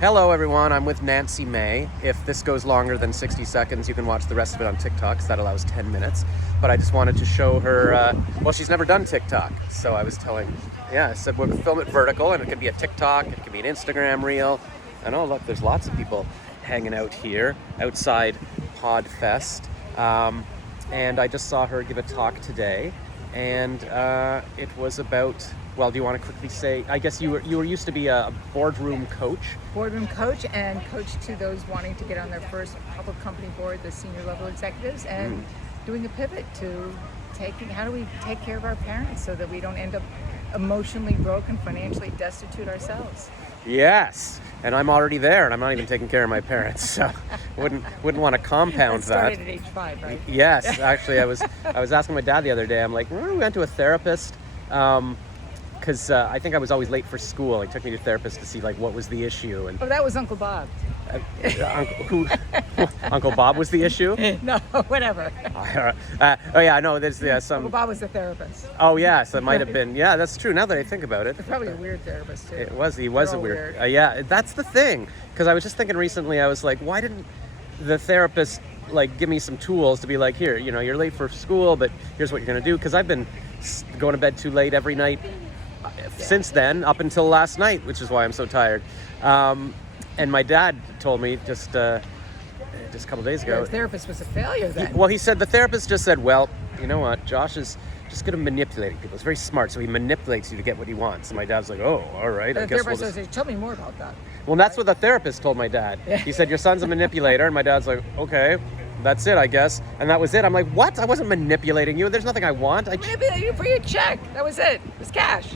Hello, everyone. I'm with Nancy May. If this goes longer than 60 seconds, you can watch the rest of it on TikTok, because that allows 10 minutes. But I just wanted to show her, well, she's never done TikTok. So I was telling, I said we'll film it vertical, and it could be a TikTok, it could be an Instagram reel. And oh, look, there's lots of people hanging out here outside Podfest. And I just saw her give a talk today, and it was about, well, do you want to quickly say, I guess you were used to be a boardroom coach. Boardroom coach and coach to those wanting to get on their first public company board, the senior level executives, and doing a pivot to how do we take care of our parents so that we don't end up emotionally broken, financially destitute ourselves. Yes, and I'm already there, and I'm not even taking care of my parents, so wouldn't want to compound that. Started at age 5, right? Yes, actually, I was asking my dad the other day. I'm like, remember we went to a therapist, because I think I was always late for school. He took me to a therapist to see like what was the issue, and Oh, that was Uncle Bob. Uncle Bob was the issue. No, whatever. Oh yeah, no, there's some. Uncle Bob was the therapist. Oh yes, it might have been. Yeah, that's true. Now that I think about it, Probably a weird therapist too. he was They're a all weird. weird. Yeah, that's the thing. Because I was just thinking recently, I was like, why didn't the therapist like give me some tools to be like, here, you're late for school, but here's what you're gonna do. Because I've been going to bed too late every night since then, up until last night, which is why I'm so tired. And my dad told me just a couple days ago. Your therapist was a failure then. Well, he said, the therapist just said, well, you know what, Josh is just good at manipulating people. He's very smart, so he manipulates you to get what he wants. And my dad's like, oh, all right, I The guess we'll therapist just... says, tell me more about that. Well, that's what the therapist told my dad. He said, your son's a manipulator. And my dad's like, okay, that's it, I guess. And that was it. I'm like, what? I wasn't manipulating you. There's nothing I want. Manipulated you for your check. That was it. It was cash.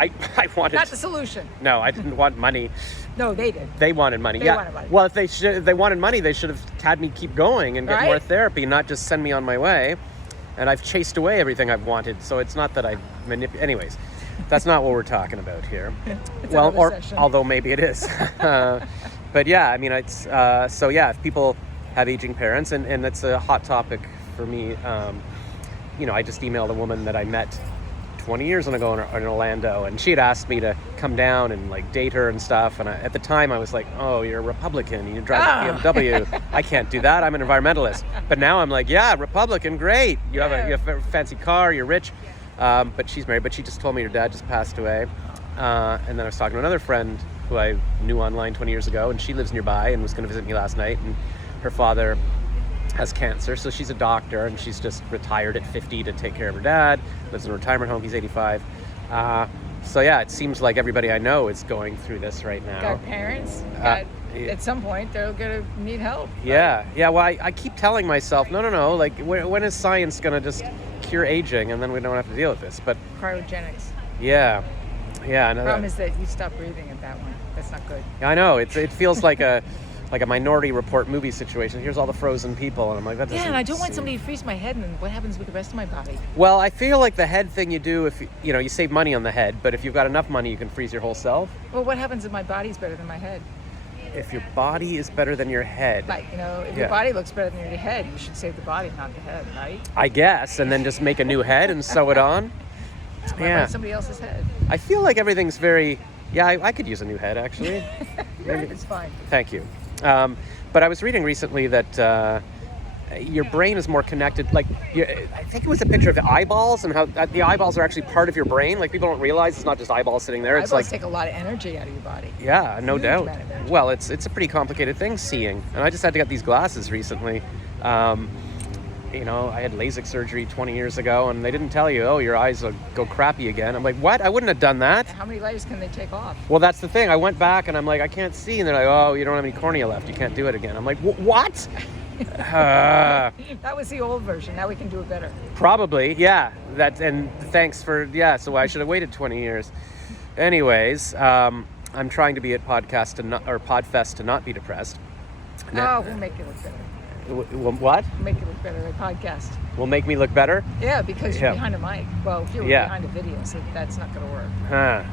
I wanted... Not the solution. No, I didn't want money. No, they did. They wanted money. They wanted money. Well, if they wanted money, they should have had me keep going and get more Right? therapy, not just send me on my way. And I've chased away everything I've wanted, so it's not that I manipulate. Anyways, that's not what we're talking about here. It's Well, another or session. although maybe it is. But yeah, I mean, it's so yeah. If people have aging parents, and it's a hot topic for me. I just emailed a woman that I met 20 years ago in Orlando, and she had asked me to come down and like date her and stuff. And at the time, I was like, "Oh, you're a Republican. You drive a BMW. I can't do that. I'm an environmentalist." But now I'm like, "Yeah, Republican, great. You have a fancy car. You're rich." But she's married. But she just told me her dad just passed away. And then I was talking to another friend who I knew online 20 years ago, and she lives nearby and was going to visit me last night. And her father has cancer, so she's a doctor, and she's just retired at 50 to take care of her dad, lives in a retirement home. He's 85. So yeah, it seems like everybody I know is going through this right now. Got parents. At some point, they're going to need help. Yeah. Well, I keep telling myself, no, like when is science going to just cure aging, and then we don't have to deal with this? But Cryogenics. yeah. I know. Problem is that you stop breathing at that one. That's not good. I know. It feels like a Minority Report movie situation. Here's all the frozen people, and I'm like, that doesn't Yeah, and I don't want seem... somebody to freeze my head, and then what happens with the rest of my body? Well, I feel like the head thing you do, if you save money on the head, but if you've got enough money, you can freeze your whole self. Well, what happens if my body's better than my head? If your body is better than your head, Like, if your body looks better than your head, you should save the body, not the head, right? I guess, and then just make a new head and sew it on. Why somebody else's head? I feel like everything's very... Yeah, I could use a new head, actually. It's fine. Thank you. But I was reading recently that your brain is more connected. Like, I think it was a picture of the eyeballs, and how the eyeballs are actually part of your brain. Like, people don't realize it's not just eyeballs sitting there. It's Eyeballs like... take a lot of energy out of your body. Yeah, no Huge doubt. amount of energy. Well, it's a pretty complicated thing, seeing. And I just had to get these glasses recently. I had LASIK surgery 20 years ago, and they didn't tell you, oh, your eyes will go crappy again. I'm like, what? I wouldn't have done that. How many layers can they take off? Well, that's the thing. I went back, and I'm like, I can't see. And they're like, oh, you don't have any cornea left. You can't do it again. I'm like, what? That was the old version. Now we can do it better. Probably, yeah. And thanks for, so I should have waited 20 years. Anyways, I'm trying to be at Podfest to not be depressed. Oh, we'll make it look better. What? Make it look better at podcast. Will make me look better? Yeah, because you're Yeah. behind a mic. Well, if you were behind a video, so that's not going to work.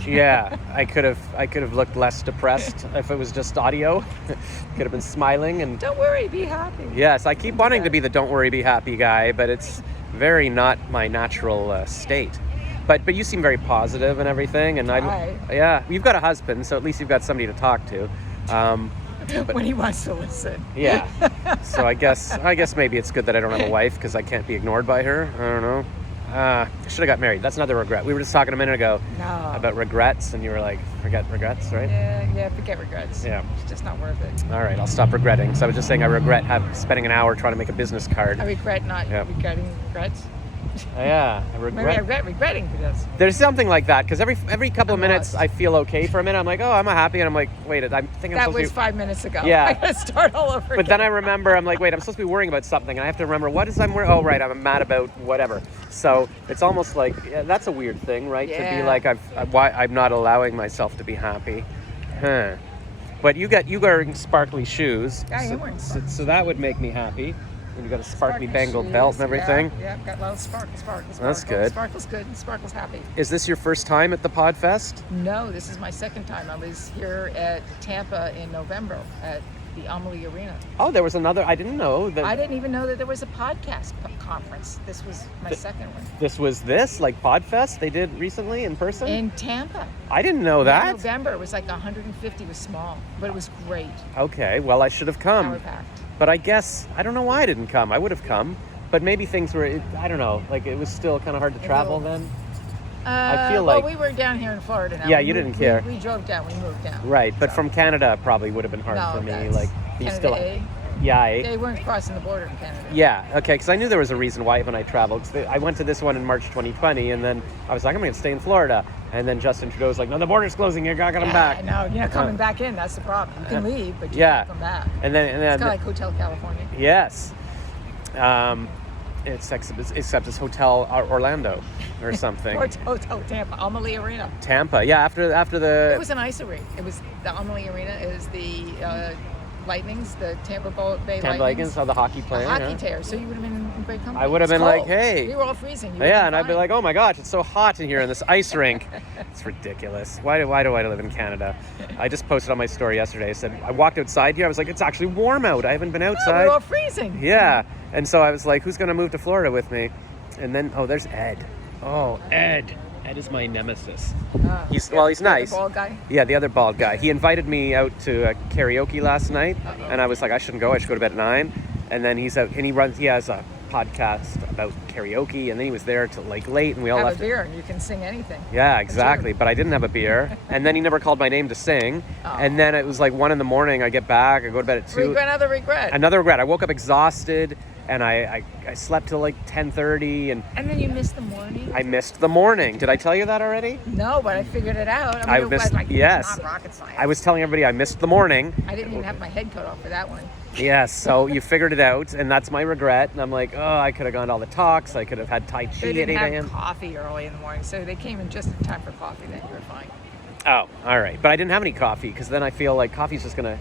Yeah. I could have looked less depressed if it was just audio. Could have been smiling and... Don't worry, be happy. Yes, I keep wanting to be the don't worry, be happy guy, but it's very not my natural state. But you seem very positive and everything, and Right. yeah, you've got a husband, so at least you've got somebody to talk to. when he wants to listen. Yeah. So I guess maybe it's good that I don't have a wife because I can't be ignored by her. I don't know. I should have got married. That's another regret. We were just talking a minute ago No. about regrets, and you were like, forget regrets, right? Yeah, forget regrets. Yeah. It's just not worth it. All right, I'll stop regretting. So I was just saying I regret spending an hour trying to make a business card. I regret not Yeah. regretting regrets. Yeah, I Maybe I regret. regret regretting because There's something like that because every couple of I'm minutes lost. I feel okay for a minute. I'm like, oh, I'm happy, and I'm like, wait, I think I'm that supposed was to. 5 minutes ago. Yeah. I gotta start all over. But then I again. remember, I'm like, wait, I'm supposed to be worrying about something, and I have to remember what is I'm worrying. Oh, right, I'm mad about whatever. So it's almost like that's a weird thing, right? To be Yeah. like, why I'm not allowing myself to be happy, huh? But you wearing sparkly shoes, I am wearing sparkly so that would make me happy. And you got a sparkly Sparkly bangled shoes, belt and everything. Yeah, got a lot of sparkle. That's good. Sparkle's good and Sparkle's happy. Is this your first time at the Podfest? No, this is my second time. I was here at Tampa in November at the Amalie Arena. Oh, there was another. I didn't know that. I didn't even know that there was a podcast conference. This was my second one. This was like Podfest they did recently in person. In Tampa. I didn't know Yeah, that. November. It was like 150. It was small, but it was great. Okay, well I should have Power come, packed. but I guess I don't know why I didn't come. I would have come, but maybe things were. I don't know. Like it was still kind of hard to travel little- then. I feel well, like- we were down here in Florida now. Yeah, We you moved- didn't care. We drove down. We moved down. Right, but So- from Canada probably would have been hard No, for me. that's Like you Canada still. A. Yeah. They weren't crossing the border in Canada. Yeah, okay, because I knew there was a reason why when I traveled. 'Cause I went to this one in March 2020, and then I was like, I'm going to stay in Florida. And then Justin Trudeau's like, no, the border's closing. You got to come back. No, you're not coming back in. That's the problem. You can leave, but you Yeah. can't come back. And then It's kind of like Hotel California. yes, except it's Hotel Orlando or something. Or Hotel Tampa, Amalie Arena. Tampa, yeah. After It the was an ice arena. It was the Amalie Arena is the Lightnings, the Tampa Bay Tampa Lightnings. Lightnings, how the hockey A player. hockey huh? tear. So you would have been in great company. I would have It's been like, cold. hey. We were all freezing. You would Yeah, have and been I'd be fine. like, oh my gosh, it's so hot in here in this ice rink. It's ridiculous. Why do I live in Canada? I just posted on my story yesterday. I said I walked outside here. I was like, it's actually warm out. I haven't been Oh, we outside. were all freezing. Yeah, and so I was like, who's going to move to Florida with me? And then, oh, there's Ed. Oh, Ed. Ed is my nemesis. He's nice. The bald guy. Yeah, the other bald guy. He invited me out to karaoke last night, and I was like, I shouldn't go. I should go to bed at 9. And then he's out, and he has a podcast about karaoke, and then he was there till like late, and we all Have left. a beer and you can sing anything. Yeah, exactly. But I didn't have a beer, and then he never called my name to sing. And then it was like 1 a.m. I get back. I go to bed at 2. Another regret. Another regret. I woke up exhausted, and I slept till like 10:30, and And then you missed the morning. I missed the morning. Did I tell you that already? No, but I figured it out. I I mean, it missed- was like yes. not rocket science. I was telling everybody I missed the morning. I didn't even have my head cut off for that one. Yes, so you figured it out, and that's my regret. And I'm like, oh, I could have gone to all the talks. I could have had Tai Chi They at 8 didn't have a.m. coffee early in the morning, so they came in just in time for coffee. Then you were fine. Oh, all right. But I didn't have any coffee because then I feel like coffee's just going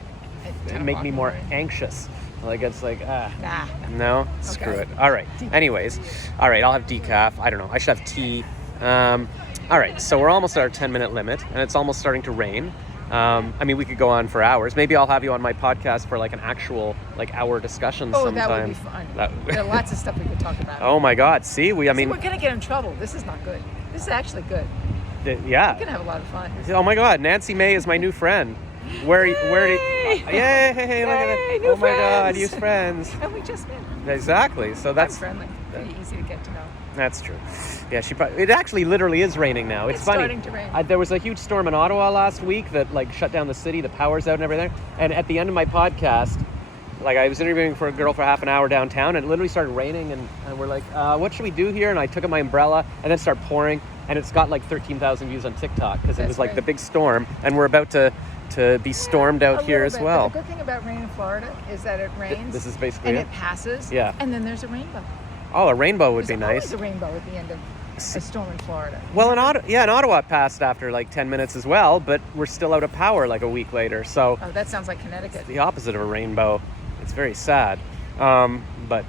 At to 10 make o'clock me in the more morning. anxious. Like, it's like, Nah. no, screw Okay. it. All right. Anyways, all right, I'll have decaf. I don't know. I should have tea. All right, so we're almost at our 10-minute limit, and it's almost starting to rain. I mean, we could go on for hours. Maybe I'll have you on my podcast for like an actual like hour discussion Oh, sometime. that would be fun. That- There are lots of stuff we could talk about. Oh my God! See, See, mean, we're gonna get in trouble. This is not good. This is actually good. yeah. We're gonna have a lot of fun. Oh my God, Nancy May is my new friend. Where did? Yay! Yay! Look at Yay, it! new Oh my God, friends. new friends. And we just met. Exactly. So That's that's friendly. Pretty easy to get to know. that's true. Yeah, it actually literally is raining now. It's funny. starting to rain. There was a huge storm in Ottawa last week that like shut down the city. The power's out and everything. And at the end of my podcast, like I was interviewing for a girl for half an hour downtown, and it literally started raining, and we're like, what should we do here? And I took out my umbrella, and then it started pouring, and it's got like 13,000 views on TikTok because it That's was like great. the big storm, and we're about to be stormed A out here little as bit, well. but the good thing about rain in Florida is that it rains. This is basically and it. it passes. Yeah. And then there's a rainbow. Oh, a rainbow would There's be always nice. a rainbow at the end of a storm in Florida. Well, in Ottawa it passed after like 10 minutes as well, but we're still out of power like a week later. So Oh, that sounds like Connecticut. the opposite of a rainbow. It's very sad. But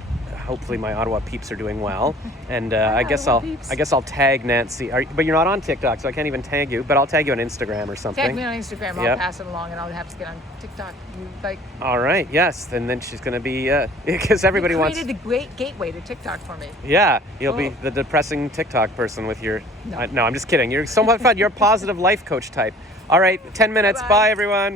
hopefully my Ottawa peeps are doing well, and I guess Ottawa peeps. I'll tag Nancy. But you're not on TikTok, so I can't even tag you. But I'll tag you on Instagram or something. Tag me on Instagram. I'll Yep. pass it along, and I'll have to get on TikTok. You like All right. Yes. And then she's gonna be because everybody you wants. created the great gateway to TikTok for me. Yeah, you'll be Oh. the depressing TikTok person with your. No. No, I'm just kidding. You're so much fun. You're a positive life coach type. All right, 10 minutes. Bye-bye. Bye everyone.